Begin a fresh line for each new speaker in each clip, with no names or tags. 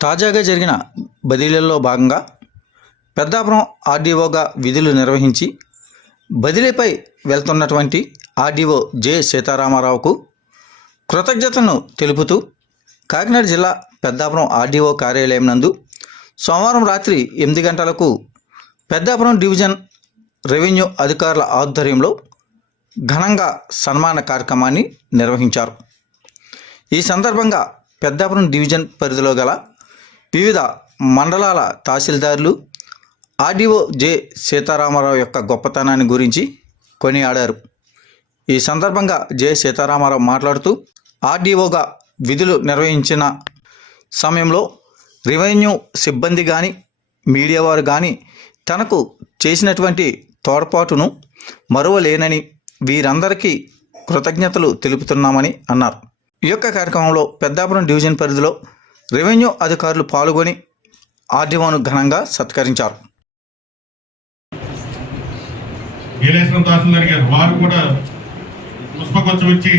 తాజాగా జరిగిన బదిలీల్లో భాగంగా పెద్దాపురం ఆర్డీఓగా విధులు నిర్వహించి బదిలీపై వెళ్తున్నటువంటి ఆర్డీఓ జె సీతారామారావుకు కృతజ్ఞతలను తెలుపుతూ కాకినాడ జిల్లా పెద్దాపురం ఆర్డీఓ కార్యాలయం నందు సోమవారం రాత్రి ఎనిమిది గంటలకు పెద్దాపురం డివిజన్ రెవెన్యూ అధికారుల ఆధ్వర్యంలో ఘనంగా సన్మాన కార్యక్రమాన్ని నిర్వహించారు. ఈ సందర్భంగా పెద్దాపురం డివిజన్ పరిధిలో గల వివిధ మండలాల తహసీల్దార్లు ఆర్డీఓ జె సీతారామారావు యొక్క గొప్పతనాన్ని గురించి కొనియాడారు. ఈ సందర్భంగా జె సీతారామారావు మాట్లాడుతూ ఆర్డీఓగా విధులు నిర్వహించిన సమయంలో రెవెన్యూ సిబ్బంది కానీ మీడియా వారు కానీ తనకు చేసినటువంటి తోడ్పాటును మరువలేనని వీరందరికీ కృతజ్ఞతలు తెలుపుతున్నామని అన్నారు. ఈ యొక్క కార్యక్రమంలో పెద్దాపురం డివిజన్ పరిధిలో రెవెన్యూ అధికారులు పాల్గొని ఆర్డీఓను ఘనంగా సత్కరించారు.
నీలేశ్వరం తహసీల్దార్ గారు వారు కూడా పుష్పగుచ్చం ఇచ్చి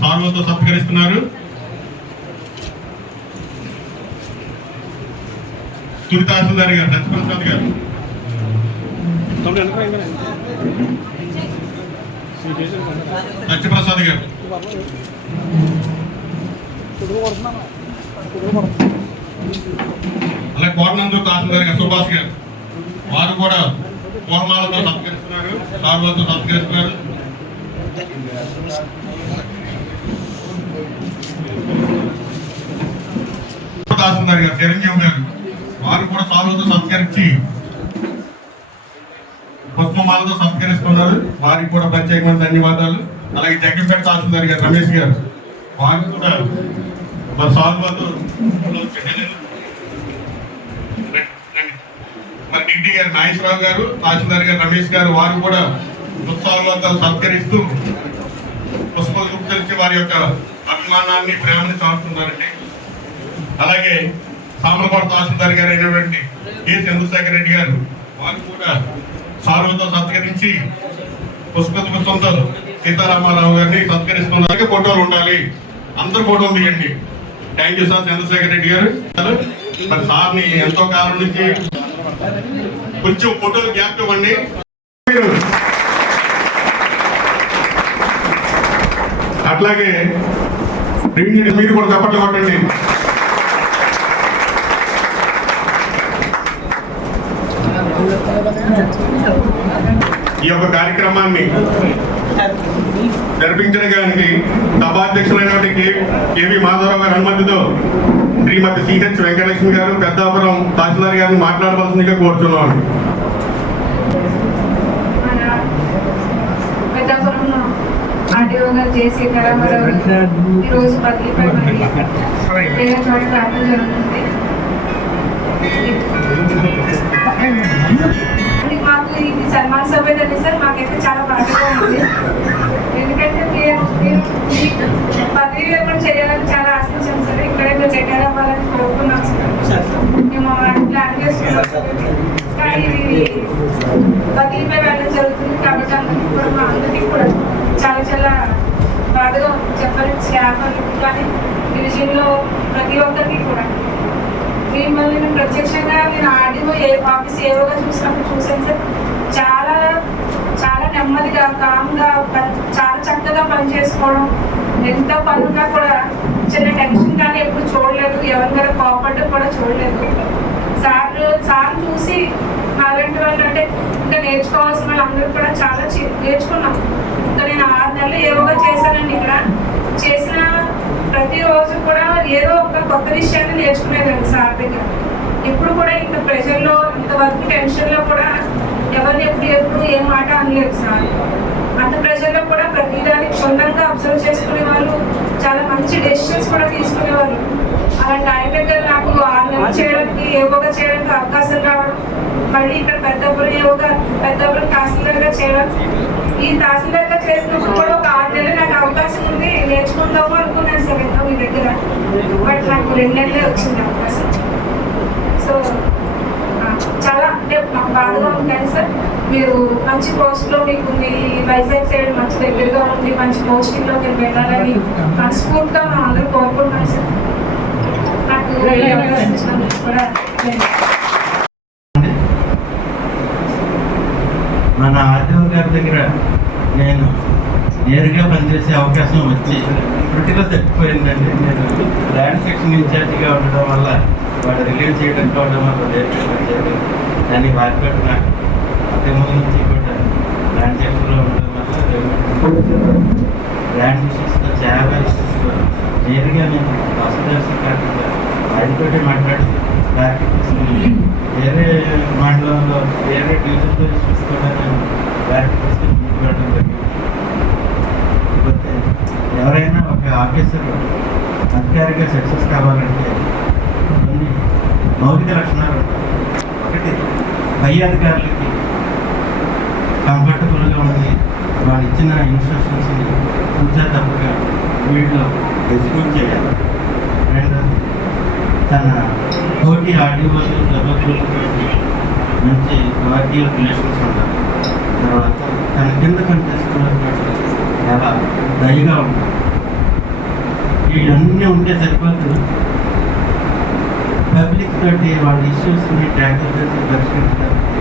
సాల్వతో సత్కరిస్తున్నారు. తుది తహసీల్దార్ గారు లక్ష్మణ్ గారు. లక్ష్మీప్రసాద్ గారు. అలాగే కోటనందూరు తహసీల్దార్ గారు సుభాష్ గారు. వారు కూడా పూర్మాలతో సత్కరిస్తున్నారు సాల్వతో సత్కరిస్తున్నారు. తహసీల్దార్ గారు చిరంజీవి గారు వారు కూడా సాల్వతో సత్కరించి పుష్పమాలతో సత్కరిస్తున్నారు. వారికి కూడా ప్రత్యేకమైన ధన్యవాదాలు. అలాగే జగ్గంపేట తహసీల్దార్ గారు రమేష్ గారు వారు కూడా మరి సాల్వతో మరి డిటి గారు నాగేశ్వరరావు గారు తహసీల్దార్ గారు రమేష్ గారు వారు కూడా ఉత్సవాలతో సత్కరిస్తూ పుష్పలు గుర్తించి వారి యొక్క అభిమానాన్ని ప్రేమని చాటుతున్నారండి. అలాగే సామలకోట తహసీల్దార్ గారు అయినటువంటి కె చంద్రశేఖర్ రెడ్డి గారు వారు కూడా సార్వతో సత్కరించి పుష్ప సీతారామారావు గారిని సత్కరిస్తున్నారు. ఫోటోలు ఉండాలి. అందరు ఫోటోలు తీయండి. Thank you sir Chandrasekhar Reddy garu. మరి సార్ని ఎంతో కాలం నుంచి కొంచెం ఫోటోలు గ్యాప్ ఇవ్వండి. అట్లాగే మీరు కూడా చప్పట్లు కొట్టండి. ఈ యొక్క కార్యక్రమాన్ని జరిపించడానికి సభాధ్యక్షులైనటువంటి కే కేవి మాధవరావు గారి అనుమతితో శ్రీమతి సిహెచ్ వెంకటలక్ష్మి గారు పెద్దాపురం తహసీల్దార్ గారిని మాట్లాడవలసిందిగా కోరుతున్నాను
చేసి కరామరావు ఈరోజు బదిలీపై మరి వేరే చోట రావడం జరుగుతుంది. సన్మాన ఏదండి సార్ మాకైతే చాలా బాధగా ఉంది. ఎందుకంటే మీరు పదవి విరమణ చేయాలని చాలా ఆశించాం సార్. ఇక్కడే మీరు రిటైర్ అవ్వాలని కోరుకున్నాం సార్. మేము ప్లాన్ చేసుకున్నాం సార్. కానీ ఇది బదిలీపై వెళ్ళడం జరుగుతుంది కాబట్టి అందరికీ కూడా మా అందరికీ కూడా చాలా చాలా బాధగా ఉంది. చెప్పాలి స్టాఫ్ కానీ డివిజన్లో ప్రతి ఒక్కరికి కూడా మిమ్మల్ని నేను ప్రత్యక్షంగా నేను ఆడియో ఏ ఆఫీస్ ఏవోగా చూసినప్పుడు చూసాను సార్. చాలా చాలా నెమ్మదిగా కామ్గా చాలా చక్కగా పని చేసుకోవడం ఎంత పని ఉన్నా కూడా చిన్న టెన్షన్ కానీ ఎప్పుడు చూడలేదు. ఎవరి మీద కోపడ్డం కూడా చూడలేదు. సార్ సార్ చూసి అలాంటి వాళ్ళు అంటే ఇంకా నేర్చుకోవాల్సిన వాళ్ళందరూ కూడా చాలా నేర్చుకున్నాం. ఇంకా నేను ఆరు నెలలు ఏవోగా చేశానండి ఇక్కడ. చేసిన ప్రతిరోజు కూడా ఏదో ఒక కొత్త విషయాన్ని నేర్చుకునేదాన్ని సార్ దగ్గర. ఇప్పుడు కూడా ఇంత ప్రెషర్లో ఇంతవరకు టెన్షన్లో కూడా ఎవరిని ఎప్పుడు ఎప్పుడు ఏం మాట అనలేదు సార్. అంత ప్రెషర్లో కూడా ప్రతిదాన్ని క్షుణ్ణంగా అబ్జర్వ్ చేసుకునే వాళ్ళు చాలా మంచి డెసిషన్స్ కూడా తీసుకునేవాళ్ళు అలాంటి ఆయన దగ్గర నాకు ఆరు నెలలు చేయడానికి యోగా చేయడానికి అవకాశం రావడం మళ్ళీ ఇక్కడ పెద్దపురం యోగా పెద్దపురం తహసీల్దార్గా చేయడం ఈ తహసీల్దార్గా చేసినప్పుడు కూడా ఒక ఆరు నెలలు నాకు అవకాశం ఉంది. నేర్చుకుందాము అనుకున్నాను సార్ ఎంతో మీ దగ్గర. బట్ నాకు రెండు నెలలే వచ్చింది అవకాశం. సో చాలా అంటే నాకు బాధగా ఉంటాయి సార్. మీరు మంచి పోస్ట్లో మీకు మీ వైజాగ్ సైడ్ మంచి దగ్గరగా ఉంది మంచి పోస్టింగ్లో మీరు వెళ్ళాలని మనస్ఫూర్తిగా మనం అందరూ కోరుకుంటున్నాం సార్. నాకు కూడా నేను
మన ఆర్డీఓ గారి దగ్గర నేను నేరుగా పనిచేసే అవకాశం వచ్చి ఇప్పటిలో తప్పిపోయిందండి. నేను ల్యాండ్ సెక్షన్ ఇన్ఛార్జిగా ఉండడం వల్ల వాడు రిలీవ్ చేయడం కావడం వల్ల నేరుగా పనిచేయడం కానీ వారిపేట నాకు అతి ముందు నుంచి కూడా ల్యాండ్ సెక్షన్లో ఉండడం వల్ల ల్యాండ్ ఇష్యూస్లో చాలా ఇష్యూస్లో నేరుగా నేను హాస్పిటల్స్ కాకుండా వారితోటి మాట్లాడి బ్యాక్ వేరే మండలంలో వేరే డివిజన్లో ఇష్యూస్ కూడా నేను వెళ్ళడం జరిగింది. కాకపోతే ఎవరైనా ఒక ఆఫీసర్ అధికారిగా సక్సెస్ కావాలంటే కొన్ని మౌలిక లక్షణాలు ఉంటాయి. ఒకటి పై అధికారులకి కంఫర్టబుల్గా ఉంది వాళ్ళు ఇచ్చిన ఇన్స్ట్రక్షన్స్ని పూజా తప్పగా వీటిలో ఎగ్జిక్యూట్ చేయాలి. అండ్ తన తోటి ఆడియో డెవలపర్లతో మంచి కార్డియల్ రిలేషన్స్ ఉండాలి. తర్వాత తన కింద పనిచేస్తున్నటువంటి ఎలా? దయగా ఉంటుంది ఇవన్నీ ఉంటే సరిపోదు పబ్లిక్ తోటి వాళ్ళ ఇష్యూస్ని ట్యాకిల్ చేసి పరిష్కరించడానికి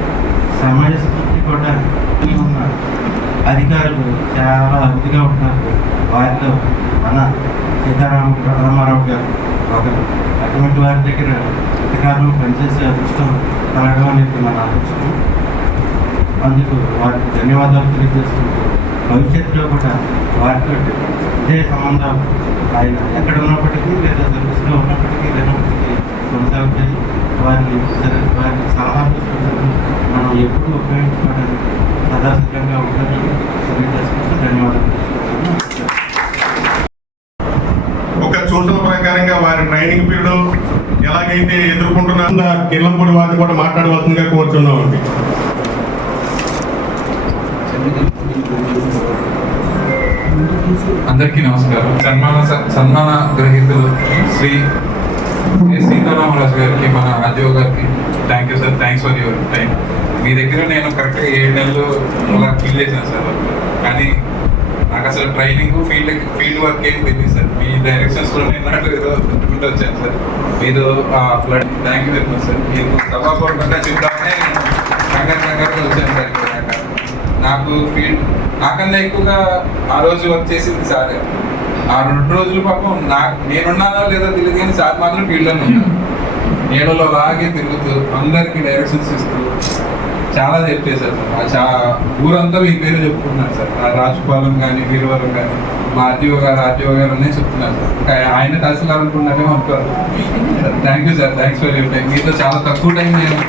సమాజ స్ఫూర్తి కూడా ఉన్న అధికారులు చాలా అరుదుగా ఉంటారు వారిలో మన సీతారామ రామారావు గారు ఒకరు అటువంటి వారి దగ్గర అధికారులు పనిచేసే అదృష్టం కలగడం అనేది మన అదృష్టం అందుకు వారికి ధన్యవాదాలు తెలియజేస్తుంటూ భవిష్యత్తులో కూడా వారితో ఇదే సంబంధం ఆయన ఎక్కడ ఉన్నప్పటికీ లేదా సర్వీస్లో ఉన్నప్పటికీ లేనప్పటికీ కొనసాగుతాయి వారిని సరే వారి సలహాలు మనం ఎప్పుడూ ఉపయోగించుకోవడానికి సదాసిద్ధంగా సిద్ధంగా తెలియజేసుకుంటూ ధన్యవాదాలు
ఒక సూచన ప్రకారంగా వారి ట్రైనింగ్ పీరియడ్ ఎలాగైతే ఎదుర్కొంటున్నారో కిల్లంపూడి వారిని కూడా మాట్లాడవలసిందిగా కోరుతున్నామండి
అందరికీ నమస్కారం. సన్మాన సన్మాన గ్రహీతలు శ్రీ సీతారామరాజు గారికి మన రాజీవ్ గారికి thank you sir thanks for your time మీ దగ్గర నేను కరెక్ట్గా ఏడు నెలలు అలా ఫీల్ చేశాను సార్ కానీ నాకు అసలు ట్రైనింగ్ ఫీల్డ్ ఫీల్డ్ వర్క్ ఏం తెలియదు సార్ మీ డైరెక్షన్స్లో నేను నాకు ఏదో అనుకుంటూ వచ్చాను సార్ మీరు ఆ flood thank you very much sir మీరు తప్పకుండా చెప్తామని కంగారు కంగారుగా వచ్చాను సార్ నాకు ఫీల్డ్ నాకన్నా ఎక్కువగా ఆ రోజు వర్క్ చేసింది సార్. ఆ రెండు రోజులు పాపం నా నేనున్నానో లేదో తెలియదు కానీ సార్ మాత్రం ఫీల్డ్లోనే ఉన్నాను నీళ్ళలో లాగే తిరుగుతూ అందరికీ డైరెక్షన్స్ ఇస్తూ చాలా హెల్ప్ చేశారు సార్. ఆ చా ఊరంతా మీ పేరు చెప్పుకుంటున్నారు సార్. ఆ రాజుపాలెం కానీ వీరవరం కానీ మా ఆర్టీఓ గారు ఆర్టీఓ గారు అన్నీ చెప్తున్నారు సార్. ఆయన తహసీల్దార్ అనుకున్నారేమో అనుకోరు. Thank you sir thanks for your time మీతో చాలా తక్కువ టైం నేను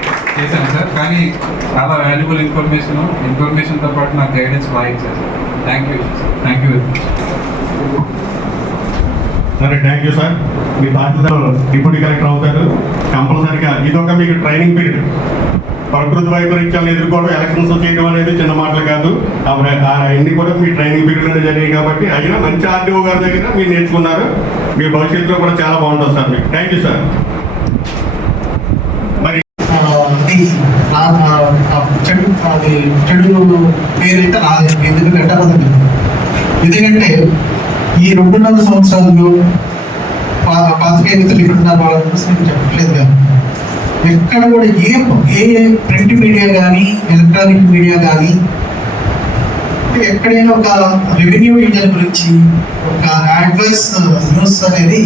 చేశాను సార్. కానీ చాలా వాల్యుబుల్ ఇన్ఫర్మేషన్ ఇన్ఫర్మేషన్తో పాటు నాకు గైడెన్స్ బాగా ఇచ్చారు sir. Thank you thank you very much
సరే థ్యాంక్ యూ సార్ మీ తహసీల్దార్ డిప్యూటీ కలెక్టర్ అవుతారు. కంపల్సరిగా ఇదొక మీకు ట్రైనింగ్ పీరియడ్ ప్రకృతి వైపరీత్యాలను ఎదుర్కోవడం ఎలక్షన్స్ చేయడం అనేది చిన్న మాటలు కాదు. అవన్నీ కూడా మీ ట్రైనింగ్ పీరియడ్లోనే జరిగాయి కాబట్టి అయినా మంచి ఆర్డీఓ గారి దగ్గర మీరు నేర్చుకున్నారు. మీ భవిష్యత్తులో కూడా చాలా బాగుంటుంది సార్ మీకు. థ్యాంక్ యూ సార్ మరి
అది నా- నా- నా చెడు అది చెడు పేరైతే రాలేదు ఎందుకంటే ఎట్టబోతుంది ఎందుకంటే ఈ రెండున్నర సంవత్సరాలు పాతికే మిత్రులు ఇక్కడున్నారు వాళ్ళ చెప్పట్లేదు కానీ ఎక్కడ కూడా ఏ ఏ ప్రింట్ మీడియా కానీ ఎలక్ట్రానిక్ మీడియా కానీ ఎక్కడైనా ఒక రెవెన్యూ మీడియా గురించి ఒక అడ్వైస్ న్యూస్ అనేది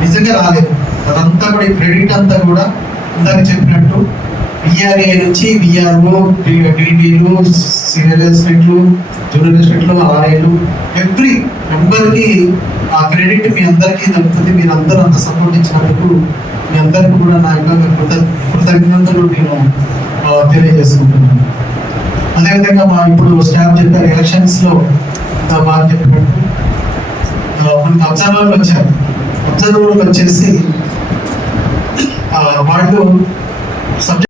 నిజంగా రాలేదు అదంతా కూడా ఈ క్రెడిట్ అంతా కూడా ఇందాక చెప్పినట్టు విఆర్ఏ నుంచి విఆర్ఓ డిడిలు సీనియర్ అసిస్టెంట్లు జూనియర్ అసిస్టెంట్లు ఆర్ఏలు ఎవ్రీ మెంబర్కి ఆ క్రెడిట్ మీ అందరికీ దక్కుతుంది. మీరు అందరూ అంత సపోర్ట్ ఇచ్చినందుకు మీ అందరికీ కూడా నా యొక్క కృతజ్ఞతలు నేను తెలియజేసుకుంటున్నాను. అదేవిధంగా మా ఇప్పుడు స్టాఫ్ చెప్పారు ఎలక్షన్స్లో బాగా చెప్పినట్టు. మనకి అబ్జర్వర్లు వచ్చారు. అబ్జర్వర్లు వచ్చేసి వాళ్ళు సబ్జెక్ట్